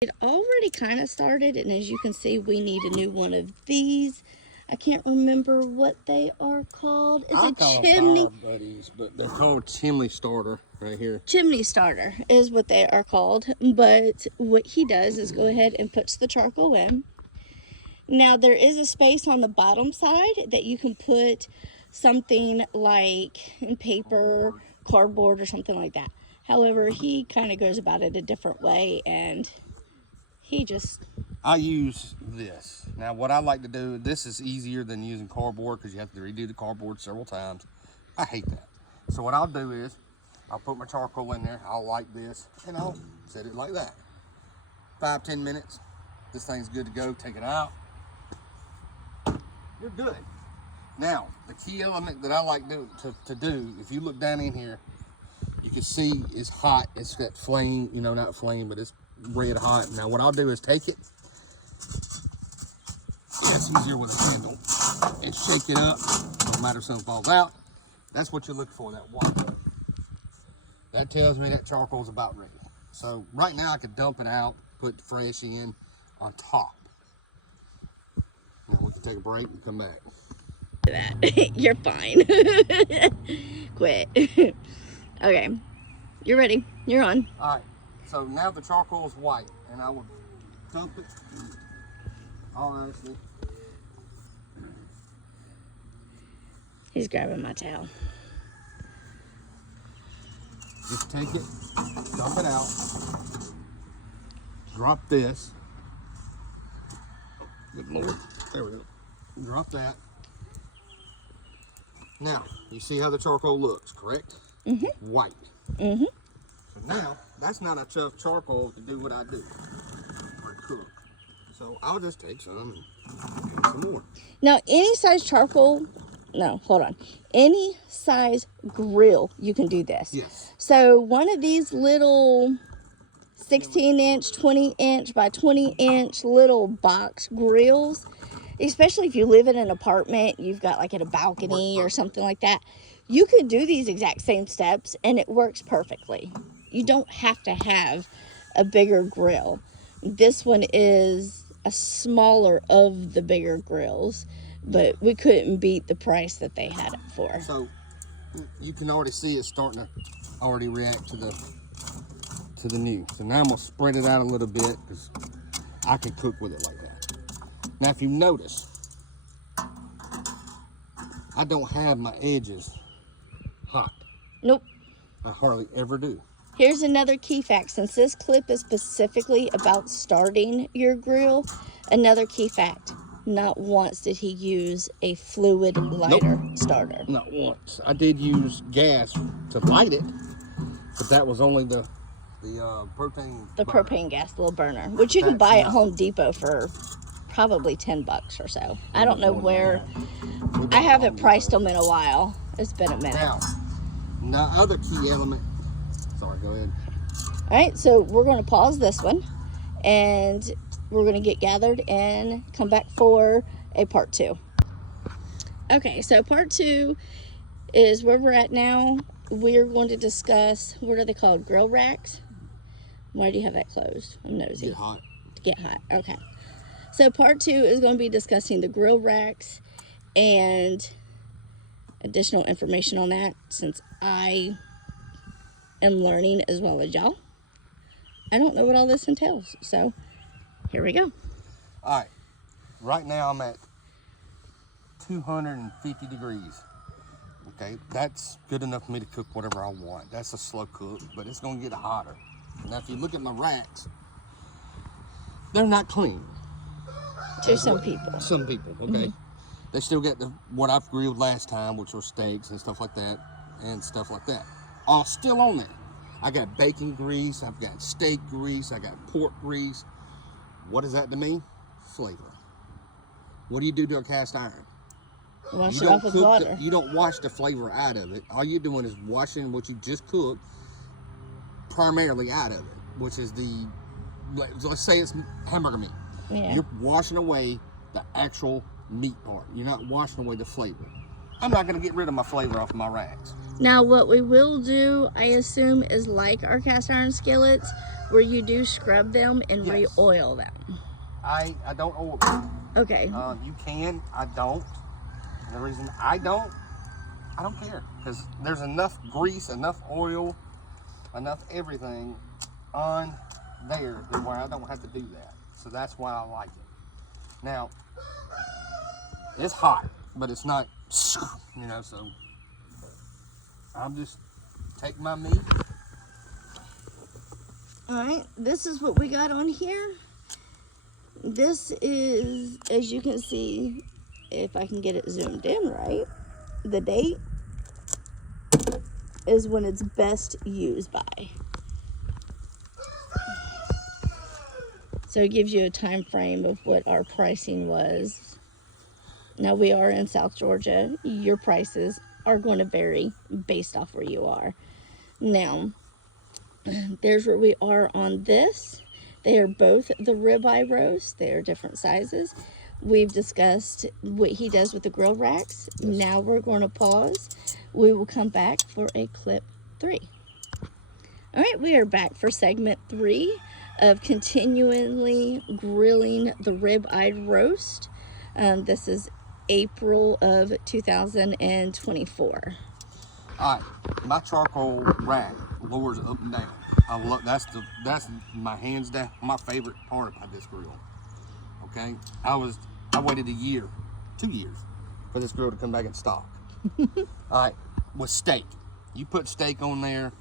It already kind of started, and as you can see, we need a new one of these. I can't remember what they are called. It's a chimney. Fire buddies, but they're called chimney starter right here. Chimney starter is what they are called. But what he does is go ahead and puts the charcoal in. Now there is a space on the bottom side that you can put something like paper, cardboard, or something like that. However, he kind of goes about it a different way, and I use this. Now what I like to do, this is easier than using cardboard because you have to redo the cardboard several times. I hate that. So what I'll do is, I'll put my charcoal in there, I'll light this, and I'll set it like that. 5-10 minutes, this thing's good to go, take it out. You're good. Now, the key element that I like to do, if you look down in here, you can see it's hot. It's got flame, you know, not flame, but it's red hot. Now what I'll do is take it, it's easier with a handle, and shake it up, no matter if something falls out. That's what you look for, that white. That tells me that charcoal's about ready. So right now I could dump it out, put fresh in on top. Now we can take a break and come back. that. You're fine. Quit. Okay, you're ready. You're on. All right. So now the charcoal is white, and I will dump it. All honestly. He's grabbing my towel. Just take it, dump it out, drop this. Good Lord. There we go. Drop that. Now, you see how the charcoal looks, correct? Mm-hmm. White. Mm-hmm. So now, that's not enough charcoal to do what I do or cook. So I'll just take some and some more. Now, any size charcoal, no, hold on. Any size grill, you can do this. Yes. So one of these little 16-inch, 20-inch by 20-inch little box grills, especially if you live in an apartment, you've got like at a balcony or something like that, you could do these exact same steps and it works perfectly. You don't have to have a bigger grill. This one is a smaller of the bigger grills, but we couldn't beat the price that they had it for. So you can already see it starting to already react to the new. So now I'm gonna spread it out a little bit because I can cook with it like that. Now if you notice, I don't have my edges hot. Nope. I hardly ever do. Here's another key fact. Since this clip is specifically about starting your grill, another key fact. Not once did he use a fluid lighter starter. Not once. I did use gas to light it, but that was only the propane. The burner. Propane gas, little burner, which you can buy at Home Depot for probably $10 or so. I don't know where. I haven't priced them in a while. It's been a minute. Now, the other key element. Sorry, go ahead. All right, so we're going to pause this one, and we're going to get gathered and come back for a part 2. Okay, so part 2 is where we're at now. We're going to discuss, what are they called? Grill racks? Why do you have that closed? I'm nosy. Get hot. To get hot, okay. So part 2 is going to be discussing the grill racks and additional information on that, since I am learning as well as y'all. I don't know what all this entails, so here we go. All right, right now I'm at 250 degrees. Okay, that's good enough for me to cook whatever I want. That's a slow cook, but it's gonna get hotter. Now if you look at my racks, they're not clean. To some people. Some people, okay. They still got what I've grilled last time, which were steaks and stuff like that, all still on there. I got bacon grease, I've got steak grease, I got pork grease. What is that to me? Flavor. What do you do to a cast iron? Wash it off with water. You don't wash the flavor out of it. All you're doing is washing what you just cooked primarily out of it, which is let's say it's hamburger meat. Yeah. You're washing away the actual meat part. You're not washing away the flavor. I'm not going to get rid of my flavor off of my racks. Now what we will do, I assume, is like our cast iron skillets, where you do scrub them and Yes. re-oil them. I don't oil them. Okay. You can, I don't. And the reason I don't care. Because there's enough grease, enough oil, enough everything on there that where I don't have to do that. So that's why I like it. Now, it's hot, but it's not, you know, so I'll just take my meat. All right, this is what we got on here. This is, as you can see, if I can get it zoomed in right, the date is when it's best used by. So it gives you a time frame of what our pricing was. Now we are in South Georgia. Your prices are going to vary based off where you are. Now, there's where we are on this. They are both the ribeye roast. They are different sizes. We've discussed what he does with the grill racks. Yes. Now we're going to pause. We will come back for a clip 3. All right, we are back for segment 3 of continually grilling the ribeye roast. This is April of 2024. All right, my charcoal rack lowers up and down. I love that's my hands down my favorite part about this grill. Okay, I waited 2 years for this grill to come back in stock. All right, with steak, you put steak on there,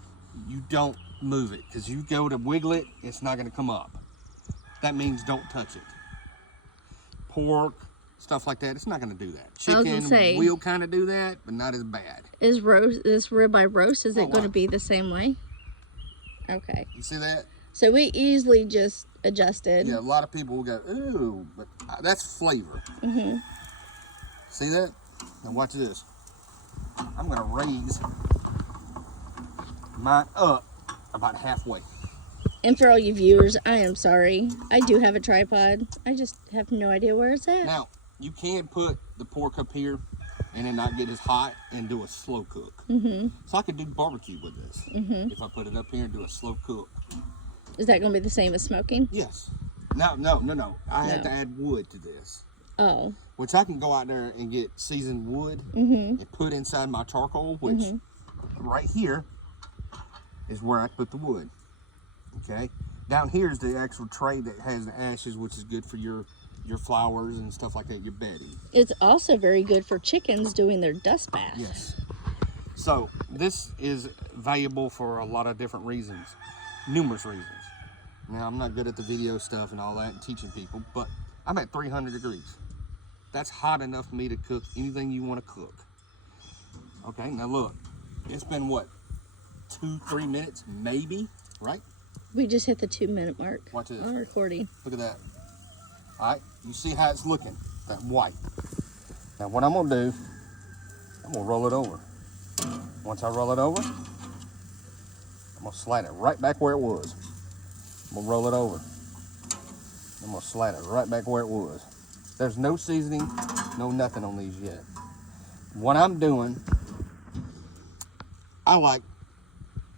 you don't move it because you go to wiggle it, it's not going to come up. That means don't touch it. Pork, stuff like that, it's not going to do that. Chicken will kind of do that, but not as bad. Is this ribeye roast, is it going to be the same way? Okay. You see that? So we easily just adjusted. Yeah, a lot of people will go, ooh, but that's flavor. Mm-hmm. See that? Now watch this. I'm going to raise mine up about halfway. And for all you viewers, I am sorry. I do have a tripod. I just have no idea where it's at. Now, you can put the pork up here and then not get as hot and do a slow cook. Mm-hmm. So I could do barbecue with this. Mm-hmm. If I put it up here and do a slow cook. Is that going to be the same as smoking? Yes. No. I had to add wood to this. Oh. Which I can go out there and get seasoned wood Mm-hmm. and put inside my charcoal, which right here is where I put the wood. Okay. Down here is the actual tray that has the ashes, which is good for your flowers and stuff like that, your bedding. It's also very good for chickens doing their dust bath. Yes. So this is valuable for a lot of different reasons, numerous reasons. Now I'm not good at the video stuff and all that and teaching people, but I'm at 300 degrees. That's hot enough for me to cook anything you want to cook. Okay, now look, it's been what, 2-3 minutes maybe, right? We just hit the 2-minute mark. Watch this. On recording. Look at that. All right, you see how it's looking, that white. Now what I'm gonna do, I'm gonna roll it over. Once I roll it over, I'm gonna slide it right back where it was. I'm gonna roll it over. I'm gonna slide it right back where it was. There's no seasoning, no nothing on these yet. What I'm doing, I like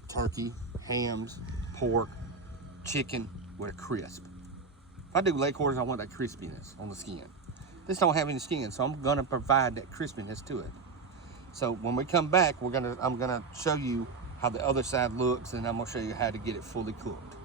turkey, hams, pork, chicken with a crisp. If I do leg quarters, I want that crispiness on the skin. This don't have any skin, so I'm gonna provide that crispiness to it. So when we come back, I'm gonna show you how the other side looks, and I'm gonna show you how to get it fully cooked.